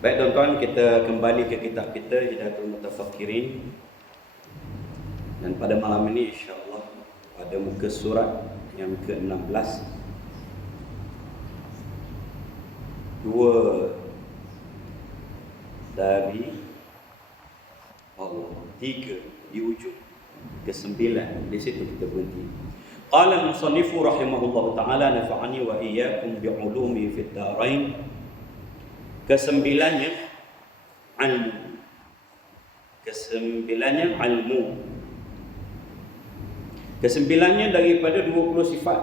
Baik tuan-tuan, kita kembali ke kitab kita Hidayatul Mutafakkirin. Dan pada malam ini insya-Allah pada muka surat yang ke-16, dua dari tiga di ujung ke-9, di situ kita berhenti. Qala al-musannifu rahimahullahu ta'ala nafa'ani wa iyyakum bi'ulumi fid darain. Kesembilannya ilmu. Kesembilannya ilmu. Kesembilannya daripada 20 sifat.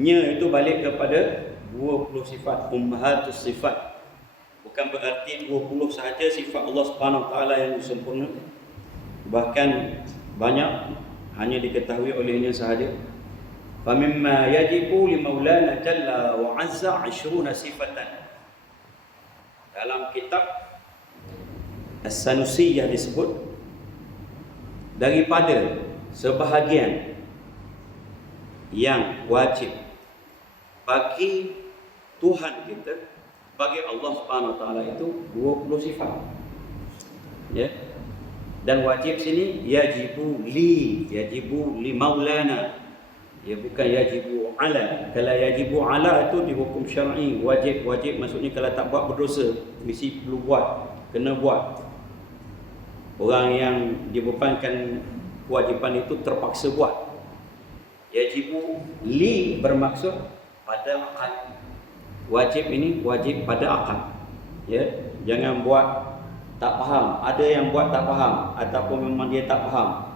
Nya itu balik kepada 20 sifat, ummahatus sifat. Bukan berarti 20 sahaja sifat Allah Subhanahu Wa Taala yang sempurna. Bahkan banyak hanya diketahui olehnya sahaja. Fa mimma yajibu li maulana jalla wa azza 20 sifatan. Dalam kitab As-Sanusiyah disebut daripada sebahagian yang wajib bagi Tuhan kita, bagi Allah Subhanahu Wa Taala itu 20 sifat. Ya. Dan wajib sini yajibu li maulana. Ya, bukan yajibu ala. Kalau yajibu ala itu di hukum syar'i, wajib maksudnya kalau tak buat berdosa, mesti perlu buat, kena buat. Orang yang dibebankan kewajipan itu terpaksa buat. Yajibu li bermaksud pada akal. Wajib ini wajib pada akal. Ya, jangan buat tak faham. Ada yang buat tak faham ataupun memang dia tak faham.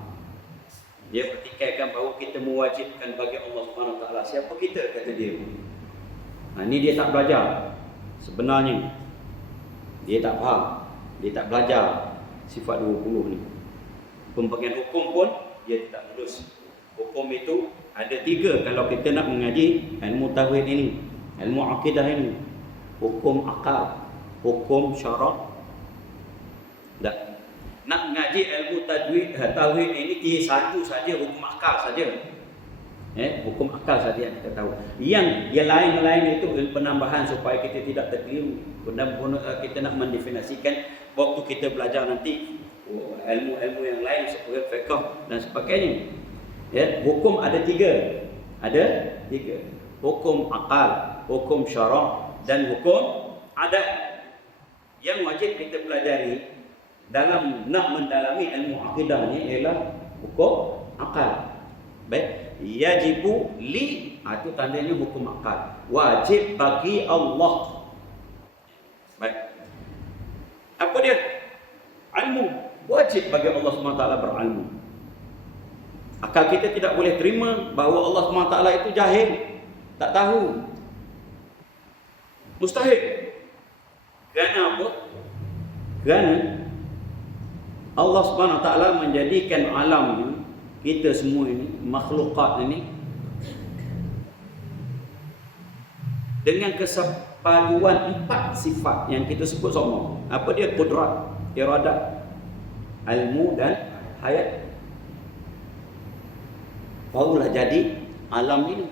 Dia pertikaikan bahawa kita mewajibkan bagi Allah Subhanahu Wa Taala. Siapa kita, kata dia. Ini dia tak belajar. Sebenarnya dia tak faham, dia tak belajar sifat 20 ni. Pembagian hukum pun dia tak lulus. Hukum itu ada 3 kalau kita nak mengaji ilmu tauhid ini, ilmu akidah ini. Hukum akal, hukum syarak. Dan nak mengaji ilmu tauhid ini dia satu saja, hukum akal saja. Hukum akal saja yang kita tahu. Yang dia lain-lain itu penambahan supaya kita tidak terkeliru. Benar-benar kita nak mendefinisikan waktu kita belajar nanti ilmu-ilmu yang lain seperti fiqh dan sebagainya. Ya, hukum ada 3. Ada 3. Hukum akal, hukum syarak dan hukum adat. Yang wajib kita pelajari dalam nak mendalami ilmu akidah ni ialah hukum akal. Baik, yajibu li itu tandanya hukum akal. Wajib bagi Allah. Baik. Apa dia? Ilmu. Wajib bagi Allah SWT berilmu. Akal kita tidak boleh terima bahawa Allah SWT itu jahil, tak tahu. Mustahil. Kerana apa? Kerana Allah Subhanahu Wa Taala menjadikan alam ini, kita semua ini, makhlukat ini dengan kesepaduan 4 sifat yang kita sebut semua. Apa dia? Qudrat, iradat, ilmu dan hayat. Barulah jadi alam ini.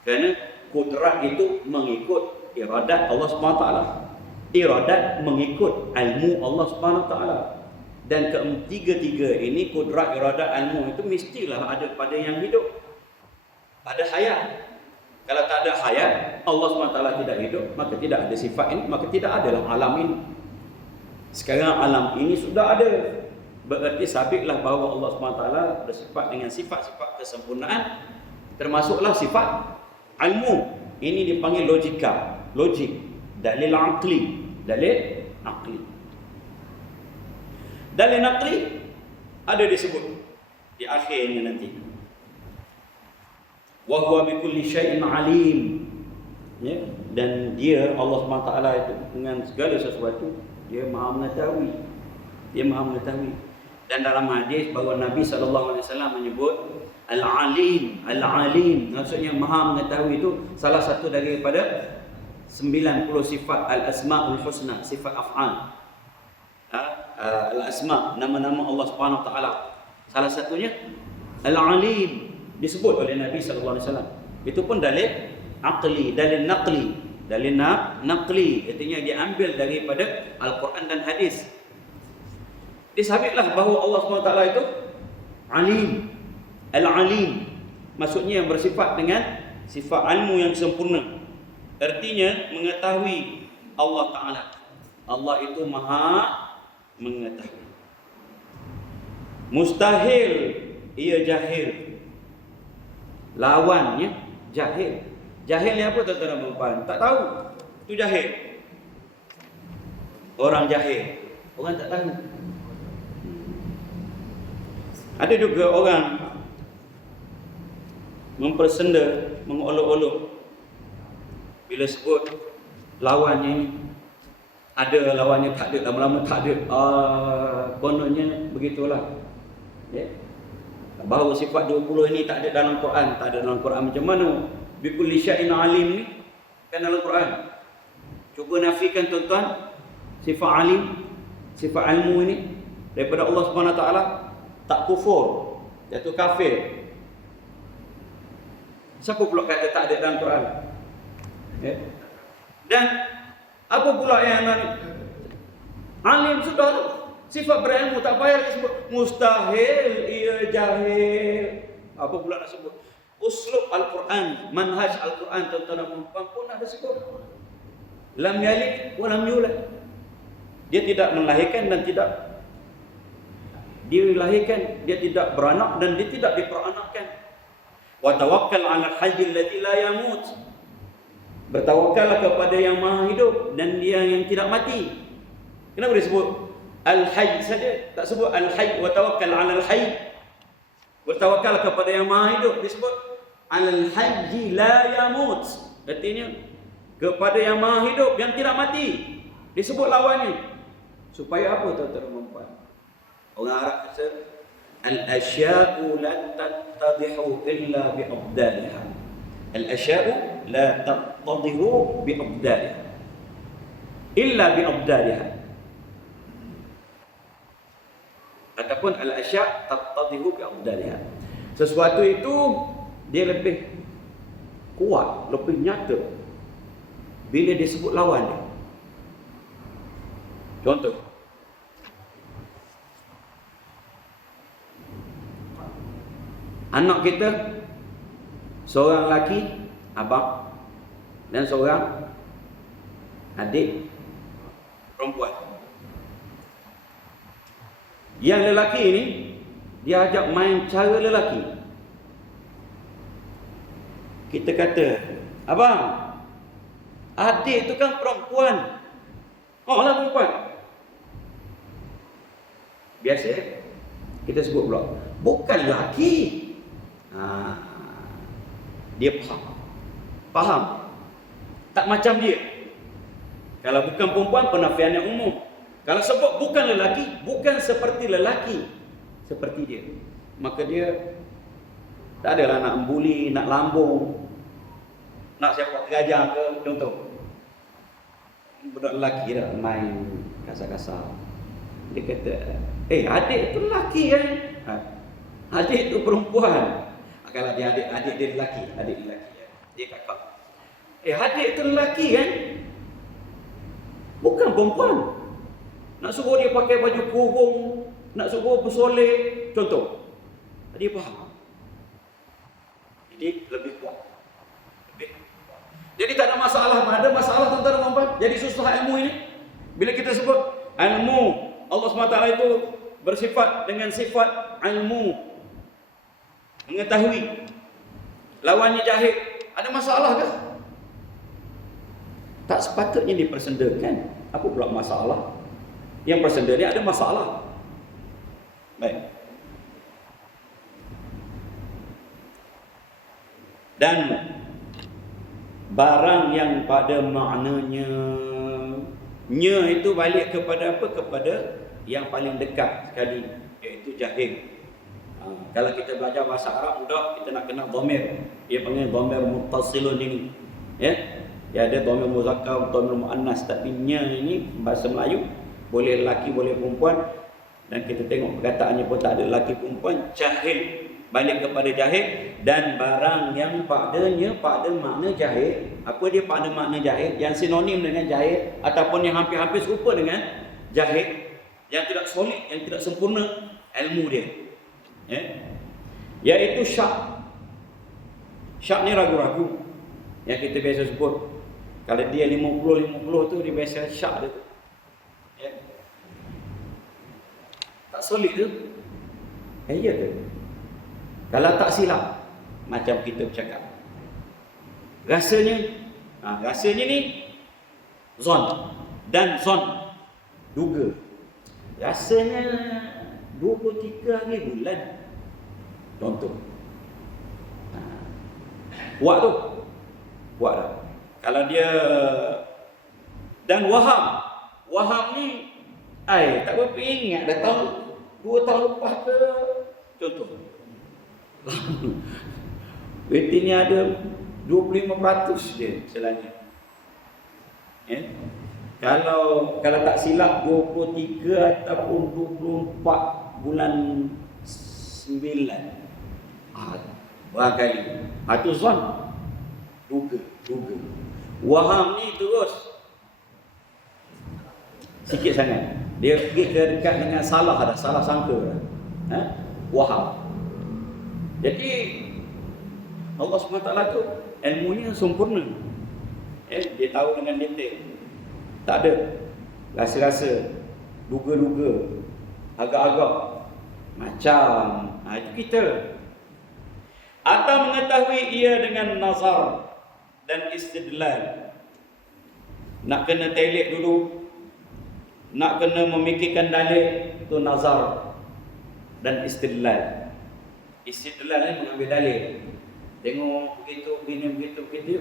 Kerana qudrat itu mengikut iradat Allah Subhanahu Wa Taala. Iradat mengikut ilmu Allah Subhanahu Wa Taala. Dan ketiga-tiga ini, qudrat, iradat, ilmu itu mestilah ada pada yang hidup. Ada hayat. Kalau tak ada hayat, Allah SWT tidak hidup, maka tidak ada sifat ini, maka tidak adalah alam ini. Sekarang alam ini sudah ada. Berarti sabitlah bahawa Allah SWT bersifat dengan sifat-sifat kesempurnaan, termasuklah sifat ilmu. Ini dipanggil logika, logik, dalil aqli, dalil aqli. Dalil naqli ada disebut di akhirnya nanti. Wa huwa bi kulli syai'in alim. Ya, dan dia Allah SWT itu dengan segala sesuatu dia Maha mengetahui. Dia Maha mengetahui. Dan dalam hadis bahawa Nabi sallallahu alaihi wasallam menyebut al-alim, al-alim maksudnya Maha mengetahui itu salah satu daripada 90 sifat al-asmaul husna, sifat af'al. Al-asma, nama-nama Allah Subhanahu Wa Taala. Salah satunya Al-Alim disebut oleh Nabi sallallahu alaihi wasallam. Itu pun dalil aqli, dalil naqli. Dalil naqli artinya diambil daripada Al-Quran dan hadis. Disabitlah bahawa Allah SWT itu alim, al-alim, maksudnya yang bersifat dengan sifat ilmu yang sempurna. Artinya mengetahui Allah Ta'ala. Allah itu maha mengetahui. Mustahil ia jahil. Lawannya jahil. Jahil ni apa tuan-tuan dan puan-puan? Tak tahu. Itu jahil. Orang jahil. Orang tak tahu. Ada juga orang mempersenda, mengolok-olok bila sebut lawannya ada, lawannya tak ada, lama-lama tak ada. Kononnya begitulah. Ya. Bahawa sifat 20 ini tak ada dalam Quran. Tak ada dalam Quran. Macam mana bikulli syai'in alim ni kan dalam Quran? Cuba nafikan tuan-tuan sifat alim, sifat ilmu ini daripada Allah Subhanahu Wa Taala, tak kufur, jatuh kafir. Siapa pula kata tak ada dalam Quran? Ya. Dan apa pula yang alim sudah sifat berilmu, tak payah disebut mustahil ia jahil. Apa pula nak sebut? Uslub Al-Quran, manhaj Al-Quran tuan-tuan dan puan-puan pun ada sebut. Lam yalid wa lam yulad. Dia tidak melahirkan dan tidak dilahirkan, dia tidak beranak dan dia tidak diperanakkan. Wa tawakkal 'ala al-hayy alladhi la yamut. Bertawakallah kepada yang maha hidup dan dia yang tidak mati. Kenapa disebut al-hayy saja, tak sebut al-hayy wa tawakkal 'ala al-hayy? Bertawakallah kepada yang maha hidup, disebut al-hayy la yamut. Artinya kepada yang maha hidup yang tidak mati. Disebut lawannya. Supaya apa tuan-tuan dan puan-puan? Orang Arab kata al-asya'u la tattadihu illa bi'abdaliha. Al-asya'u la tattadihu bi'abdaliha illa bi'abdaliha. Ataupun al-asya' tattadihu bi'abdaliha. Sesuatu itu dia lebih kuat, lebih nyata bila disebut lawan dia. Contoh, anak kita seorang lelaki abang dan seorang adik perempuan. Yang lelaki ini dia ajak main cara lelaki. Kita kata, abang, adik tu kan perempuan. Oh lah perempuan. Biasa kita sebut pula, bukan lelaki. Dia faham. Tak macam dia. Kalau bukan perempuan, penafian yang umum. Kalau sebut bukan lelaki, bukan seperti lelaki, seperti dia, maka dia tak adalah nak membuli, nak lambung, nak siapa gajah ke, contoh. Budak lelaki dah main kasar-kasar. Dia kata, adik tu lelaki kan? Adik tu perempuan. Kalau dia adik dia lelaki, adik lelaki. Dia kakak. Adik tu lelaki kan? Bukan perempuan. Nak suruh dia pakai baju kurung, nak suruh bersolek, contoh. Dia faham. Jadi lebih kuat. Jadi tak ada masalah. Ada masalah tuan-tuan dan puan-puan. Jadi susah ilmu ini. Bila kita sebut ilmu, Allah SWT itu bersifat dengan sifat ilmu, mengetahui. Lawannya jahil. Ada masalah ke? Tak sepatutnya dipersendakan. Apa pula masalah? Yang bersenda ni ada masalah. Baik. Dan barang yang pada maknanya nya itu balik kepada apa? Kepada yang paling dekat sekali, iaitu jahil. Kalau kita belajar bahasa Arab mudah, kita nak kenal dhamir. Dia panggil dhamir muttasilun ini. Ya. Dia ada dhamir muzakkar, dhamir muannas, tapi nya ini bahasa Melayu boleh lelaki, boleh perempuan. Dan kita tengok perkataannya pun tak ada lelaki perempuan, jahil balik kepada jahit, dan barang yang pada makna jahit. Apa dia pada makna jahit? Yang sinonim dengan jahit ataupun yang hampir-hampir serupa dengan jahit, yang tidak solid, yang tidak sempurna ilmu dia, ya, iaitu syak. Syak ni ragu-ragu yang kita biasa sebut. Kalau dia 50 tu dia biasa syak dia tu, ya. Tak solid tu, ya ke? Kalau tak silap, macam kita bercakap, rasanya ni zon, dan zon duga. Rasanya 23 hari bulan, contoh. Puak tu, puak dah. Kalau dia, dan waham ni, tak berapa ingat dah tahu 2 tahun lepas ke, contoh. Ratingnya ada 25% je selanya. Ya? Kalau tak silap 23 ataupun 24 bulan 9. Barangkali. Itu zon. Duga. Waham ni terus sikit sangat. Dia pergi ke dekat dengan salah sangka dah. Waham. Jadi Allah SWT tu ilmunya sempurna. Dia tahu dengan detail. Tak ada rasa-rasa, duga-duga, agak-agak macam itu kita. Atau mengetahui ia dengan nazar dan istidlal. Nak kena telik dulu, nak kena memikirkan dalil, tu nazar dan istidlal. Istidlal ni mengambil dalil. Tengok begitu,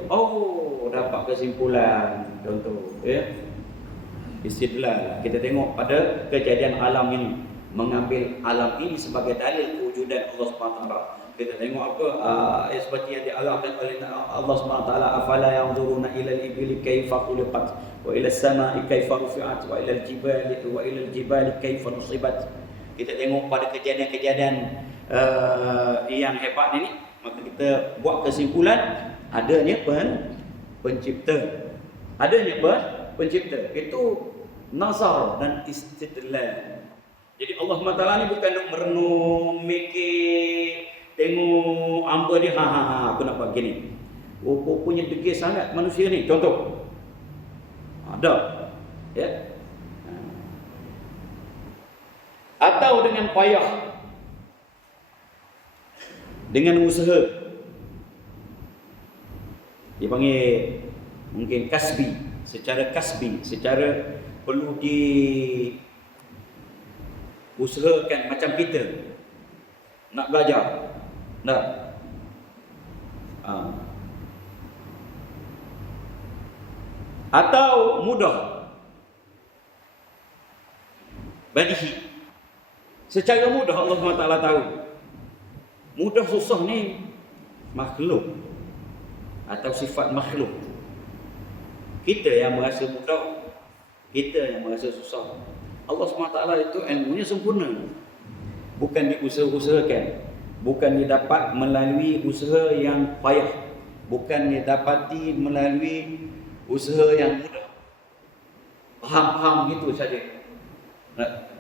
oh dapat kesimpulan, contoh, ya. Istidlal, kita tengok pada kejadian alam ini, mengambil alam ini sebagai dalil kewujudan Allah SWT. Kita tengok apa, seperti yang diarahkan oleh Allah SWT, afala yanzuruna ila al-ibili kaifa khuliqat wa ila as-sama'i kaifa rufi'at wa ila al-jibali kaifa nusibat. Kita tengok pada kejadian-kejadian yang hebat ini, maka kita buat kesimpulan adanya pencipta. Itu nazar dan istidlal. Jadi Allah SWT ni bukan nak merenung, mikir, tengok hamba dia, aku nak buat gini. Punya degil sangat manusia ni, contoh. Ada, ya. Atau dengan payah, dengan usaha, dia panggil mungkin secara perlu diusahakan macam kita nak belajar. Atau mudah, badihi, secara mudah Allah SWT tahu. Mudah susah ni makhluk atau sifat makhluk. Kita yang merasa mudah, kita yang merasa susah. Allah SWT itu ilmunya sempurna. Bukan diusaha-usahakan, bukan didapat melalui usaha yang payah, bukan didapati melalui usaha yang mudah. Faham gitu saja.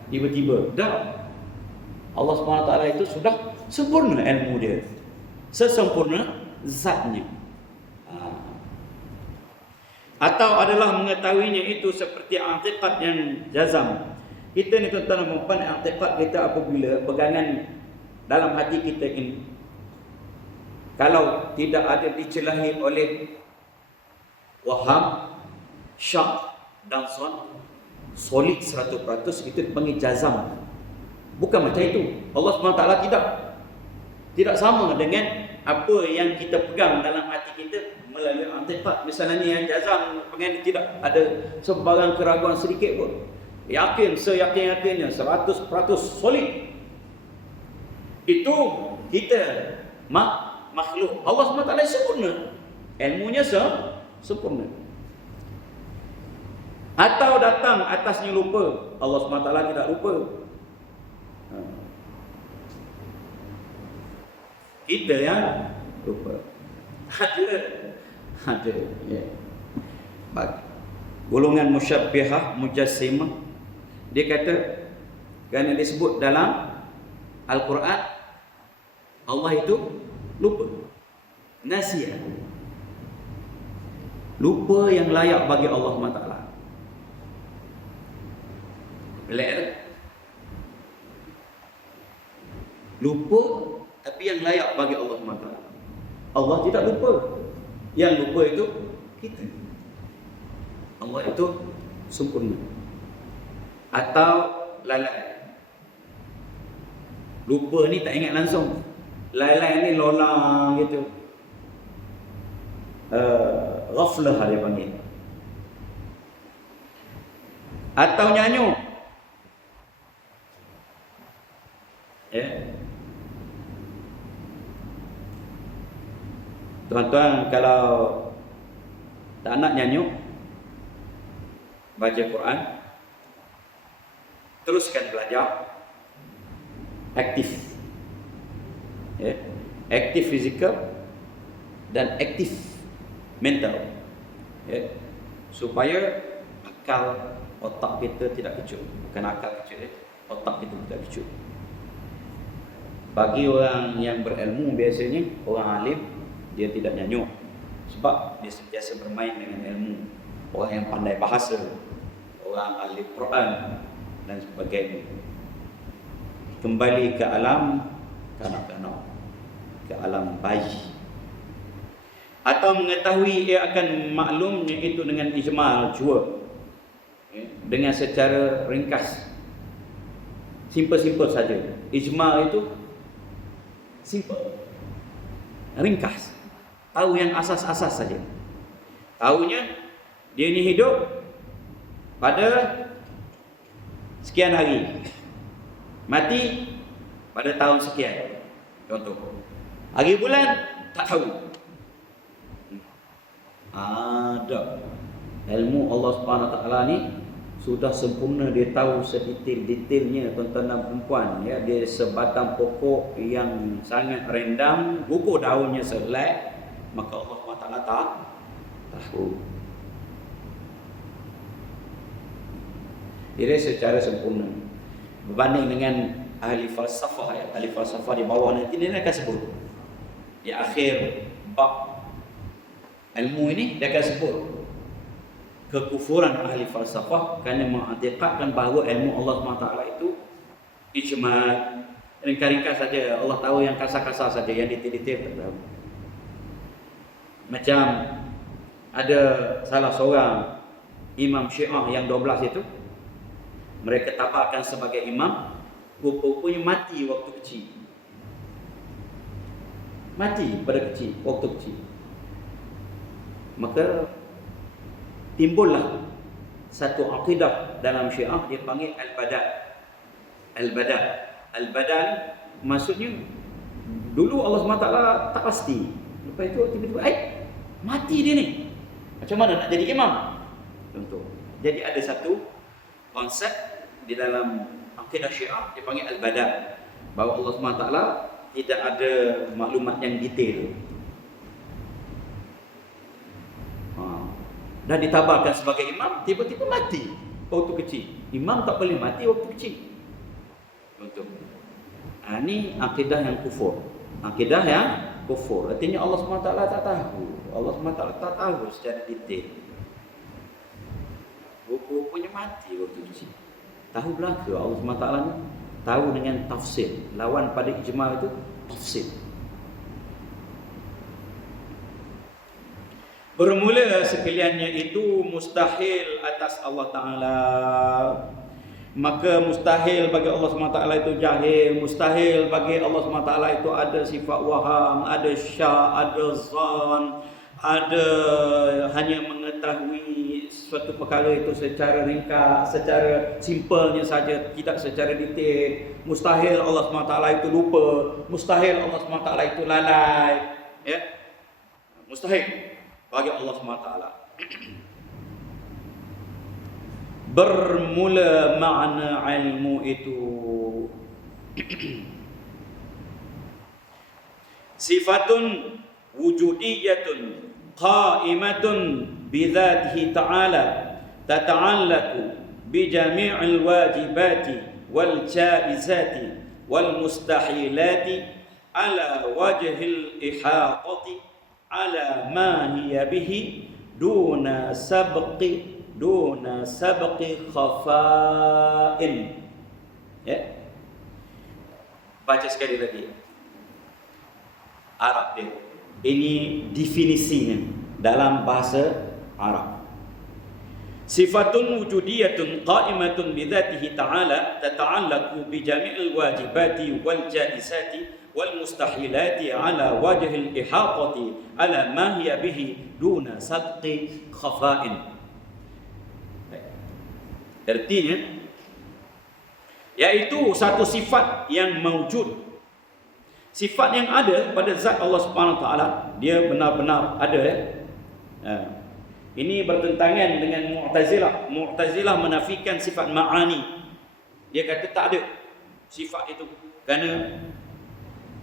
Tiba-tiba dah. Allah SWT itu sudah sempurna ilmu dia, sesempurna zatnya. Atau adalah mengetahuinya itu seperti i'tiqad yang jazam. Kita ni tuan-tuan dan puan, i'tiqad kita apabila pegangan dalam hati kita ini, kalau tidak ada dicelahi oleh waham, syak dan solid 100%, itu dipanggil jazam. Bukan macam itu. Allah SWT tidak sama dengan apa yang kita pegang dalam hati kita melalui i'tiqad. Misalnya ni yang jazam, pengen tidak ada sebarang keraguan sedikit pun. Yakin, seyakin-yakinnya 100% solid. Itu kita makhluk. Allah SWT sempurna. Ilmunya sempurna. Atau datang atasnya lupa. Allah SWT tidak lupa. Kita yang lupa. Ada. Ya. Golongan musyabbihah, mujassimah, dia kata kerana disebut dalam Al-Quran Allah itu lupa. Nasiya. Lupa yang layak bagi Allah SWT. Pelik tak? Lupa tapi yang layak bagi Allah SWT. Allah tidak lupa. Yang lupa itu kita. Allah itu sempurna. Atau lalai. Lupa ni tak ingat langsung. Lalai ni lolang gitu. Ghaflah dia panggil. Atau nyanyuk. Ya. Tuan-tuan kalau tak nak nyanyuk, baca Quran, teruskan belajar, aktif. Ya. Aktif fizikal dan aktif mental. Ya. Supaya akal otak kita tidak kecut. Bukan akal kecut, otak kita tidak kecut. Bagi orang yang berilmu biasanya, orang alim, dia tidak nyanyuk sebab dia sentiasa bermain dengan ilmu. Orang yang pandai bahasa, orang ahli Quran dan sebagainya. Kembali ke alam kanak-kanak, ke alam bayi. Atau mengetahui ia akan maklumnya itu dengan ijmal jua, dengan secara ringkas, simple-simple saja. Ijmal itu simple, ringkas, tahu yang asas-asas saja. Tahunya dia ni hidup pada sekian hari, mati pada tahun sekian. Contoh, hari bulan tak tahu. Ada ilmu Allah Subhanahu Wa Taala ni sudah sempurna, dia tahu sedetail-detailnya tuan-tuan dan perempuan, ya. Dia sebatang pokok yang sangat random, gugur daunnya selai, maka Allah SWT tak tahu. Dia secara sempurna. Berbanding dengan ahli falsafah, ya. Ahli falsafah di bawah nanti dia akan sebut di akhir bab ilmu ini, dia akan sebut kekufuran ahli falsafah kerana mengiktikadkan bahawa ilmu Allah SWT itu ijmal, ringkas-ringkas saja. Allah tahu yang kasar-kasar saja, yang detail-detail tak tahu. Macam ada salah seorang imam Syiah yang 12 itu, mereka tabarkan sebagai imam, rupa-rupanya mati waktu kecil. Mati pada kecil, waktu kecil. Maka timbullah satu akidah dalam Syiah, dia panggil Al-Bada'. Al-Bada'. Al-Bada' maksudnya dulu Allah SWT tak pasti. Lepas itu tiba-tiba mati dia ni. Macam mana nak jadi imam? Contoh. Jadi ada satu konsep di dalam akidah Syiah, dia panggil Al-Bada', bahawa Allah SWT tidak ada maklumat yang detail. Dan ditabarkan sebagai imam, tiba-tiba mati waktu kecil. Imam tak boleh mati waktu kecil. Contoh. Ini akidah yang kufur. Akidah yang kufur. Artinya Allah SWT tak tahu. Allah SWT tak tahu secara detail. Rupa-rupanya mati waktu kecil. Tahu belaka Allah SWT ni tahu dengan tafsir. Lawan pada ijmal itu tafsir. Bermula sekaliannya itu mustahil atas Allah Ta'ala. Maka mustahil bagi Allah SWT itu jahil. Mustahil bagi Allah SWT itu ada sifat waham, ada syak, ada zan, ada hanya mengetahui suatu perkara itu secara ringkas, secara simpelnya saja, tidak secara detail. Mustahil Allah SWT itu lupa. Mustahil Allah SWT itu lalai. Ya? Mustahil bagi Allah SWT. Bermula makna ilmu itu sifatun wujudiyatun qa'imatun bidzatihi ta'ala tata'allaqu bi jami'il wajibati wal jaizati wal mustahilati ala wajhil ihatati ala ma hiya bihi duna sabqi khafa'in. Ya, baca sekali lagi Arab dia. Ini definisinya dalam bahasa Arab. Sifatun wujudiyatun qa'imatun bidzatihi ta'ala tata'allaqu bi jami'il wajibati wal jaizati wal mustahilati ala wajhil ihatati ala ma hiya bihi duna sabqi khafa'in. Artinya yaitu satu sifat yang mawjud, sifat yang ada pada zat Allah Subhanahu Wa Taala, dia benar-benar ada. Ini bertentangan dengan Mu'tazilah. Mu'tazilah menafikan sifat ma'ani. Dia kata tak ada sifat itu, kerana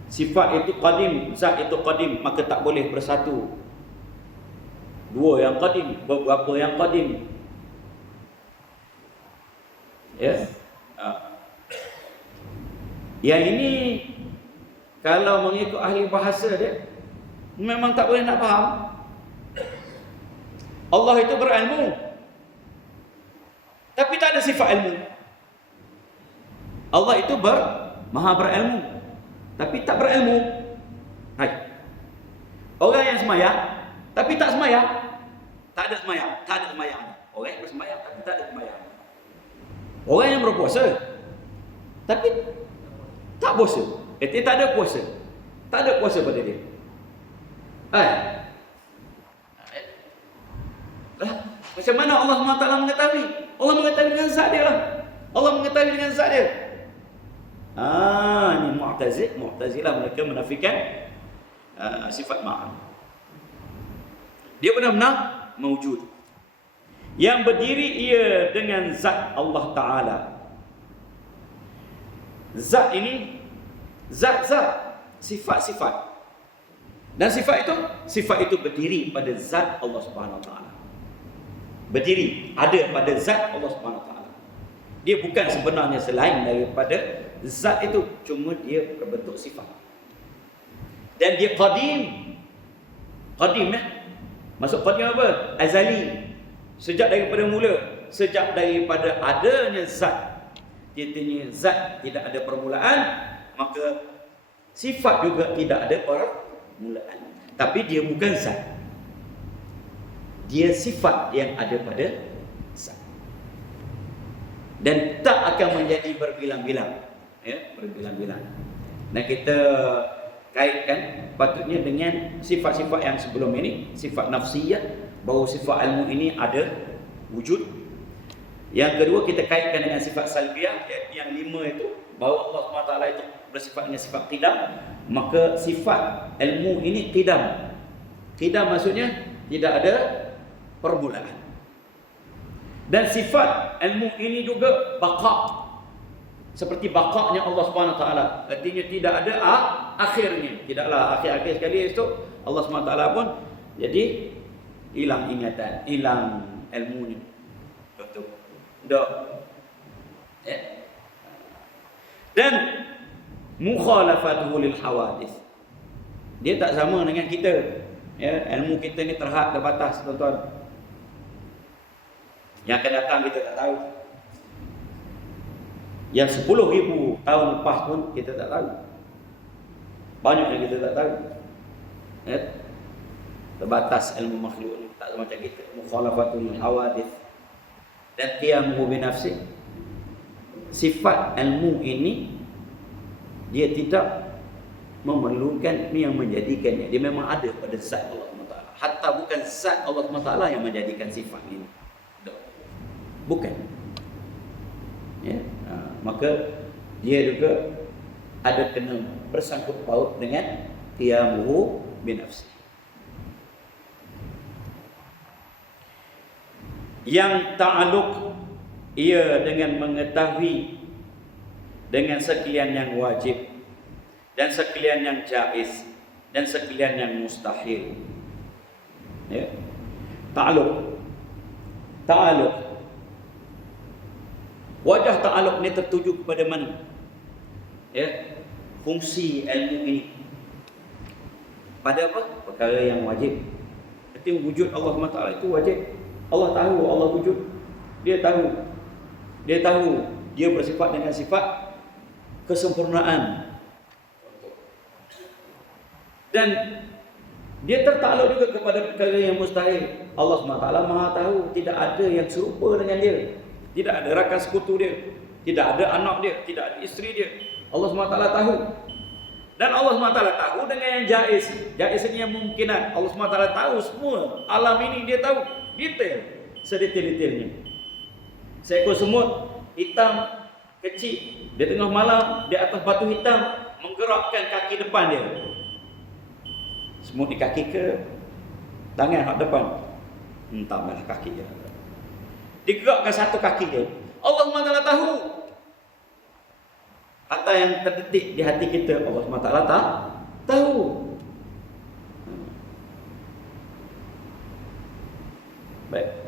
sifat itu qadim, zat itu qadim, maka tak boleh bersatu dua yang qadim, beberapa yang qadim. Ya. Yang ini kalau mengikut ahli bahasa dia memang tak boleh nak faham. Allah itu berilmu, tapi tak ada sifat ilmu. Allah itu maha berilmu, tapi tak berilmu. Hai. Orang yang sembahyang tapi tak sembahyang, tak ada sembahyang, tak ada sembahyang. Orang yang bersembahyang tapi tak ada sembahyang. Orang yang berpuasa tapi tak puasa, dia tak ada puasa, tak ada puasa pada dia. Macam mana Allah SWT mengetahui? Allah mengetahui dengan zat dia lah. Allah mengetahui dengan zat dia. Ini Mu'tazilah, mereka menafikan sifat ma'an. Dia benar-benar mewujud, yang berdiri ia dengan zat Allah Ta'ala. Zat ini zat-zat, sifat-sifat. Dan sifat itu berdiri pada zat Allah Subhanahu Wa Taala. Berdiri, ada pada zat Allah Subhanahu Wa Taala. Dia bukan sebenarnya selain daripada zat itu, cuma dia berbentuk sifat. Dan dia qadim. Qadim Maksud qadim apa? Azali. Sejak daripada mula, sejak daripada adanya zat. Artinya zat tidak ada permulaan, maka sifat juga tidak ada permulaan. Tapi dia bukan zat, dia sifat yang ada pada zat, dan tak akan menjadi berbilang-bilang, berbilang-bilang. Dan kita kaitkan patutnya dengan sifat-sifat yang sebelum ini, sifat nafsiyah, bahawa sifat ilmu ini ada wujud. Yang kedua, kita kaitkan dengan sifat salbiyah, yang 5 itu, bahawa Allah SWT itu bersifat dengan sifat qidam. Maka sifat ilmu ini qidam. Qidam maksudnya tidak ada permulaan. Dan sifat ilmu ini juga baqa, seperti baqanya Allah SWT. Artinya tidak ada akhirnya. Tidaklah akhir-akhir sekali itu Allah SWT pun jadi hilang ingatan, hilang ilmunya. Contoh. Dan mukhalafatuhu lil hawadith, dia tak sama dengan kita. Ilmu kita ni terbatas, tuan-tuan. Yang akan datang kita tak tahu. Yang 10,000 tahun lepas pun kita tak tahu. Banyak yang kita tak tahu. Terbatas ilmu makhluk ni, tak macam kita. Mukhalafatul hawadith dan qiyamuhu bi nafsi. Sifat ilmu ini dia tidak memerlukan ni yang menjadikannya. Dia memang ada pada zat Allah SWT. Hatta bukan zat Allah SWT yang menjadikan sifat ini. Bukan. Maka dia juga ada kena bersangkut paut dengan qiyamuhu bi nafsi. Yang ta'aluk ia dengan mengetahui dengan sekalian yang wajib dan sekalian yang jaiz dan sekalian yang mustahil. Ya. Ta'alluq. Wajah ta'alluq ni tertuju kepada mana? Ya. Fungsi ilmu ini pada apa? Perkara yang wajib. Arti wujud Allah SWT itu wajib. Allah tahu Allah wujud. Dia tahu. Dia bersifat dengan sifat kesempurnaan. Dan dia tertakluk juga kepada perkara yang mustahil. Allah SWT Maha tahu, tidak ada yang serupa dengan dia. Tidak ada rakan sekutu dia, tidak ada anak dia, tidak ada isteri dia. Allah SWT tahu. Dan Allah SWT tahu dengan yang jaiz. Jaiz ini yang mungkinan. Allah SWT tahu semua. Alam ini dia tahu detail, sedetail-detailnya. Seekor semut hitam kecil di tengah malam di atas batu hitam menggerakkan kaki depan dia. Semut di kaki ke tangan hak depan? Tak malah kaki dia. Digerakkan satu kaki dia. Allah SWT tahu. Hatta yang terdetik di hati kita, Allah SWT tahu. Baik.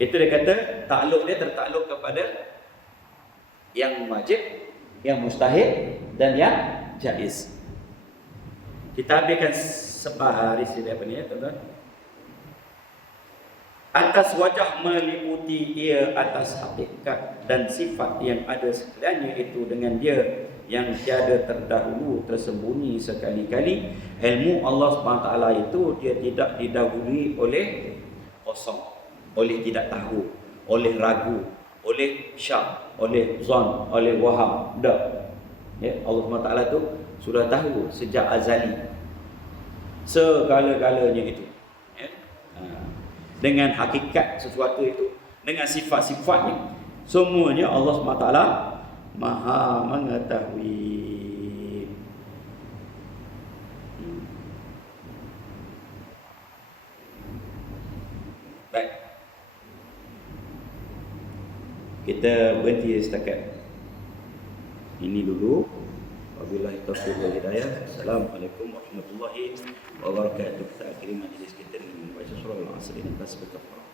Itu dia kata takluk dia tertakluk kepada yang wajib, yang mustahil dan yang jaiz. Kita habiskan sebaharis di apa ni ya, tuan-tuan. Atas wajah meliputi ia atas hakikat dan sifat yang ada sekaliannya itu dengan dia yang tiada terdahulu tersembunyi sekali-kali. Ilmu Allah SWT itu dia tidak didahului oleh kosong, oleh tidak tahu, oleh ragu, oleh syak, oleh zon, oleh waham. Tak. Ya, Allah SWT itu sudah tahu sejak azali segala-galanya itu. Ya. Dengan hakikat sesuatu itu, dengan sifat-sifatnya, semuanya Allah SWT Maha mengetahui. Baik. Kita berhenti setakat ini dulu. Wabillahi taufiq wal hidayah. Assalamualaikum warahmatullahi wabarakatuh. Kita akhiri majlis kita dengan membaca surah Al-Asr dan tasbih kafarah.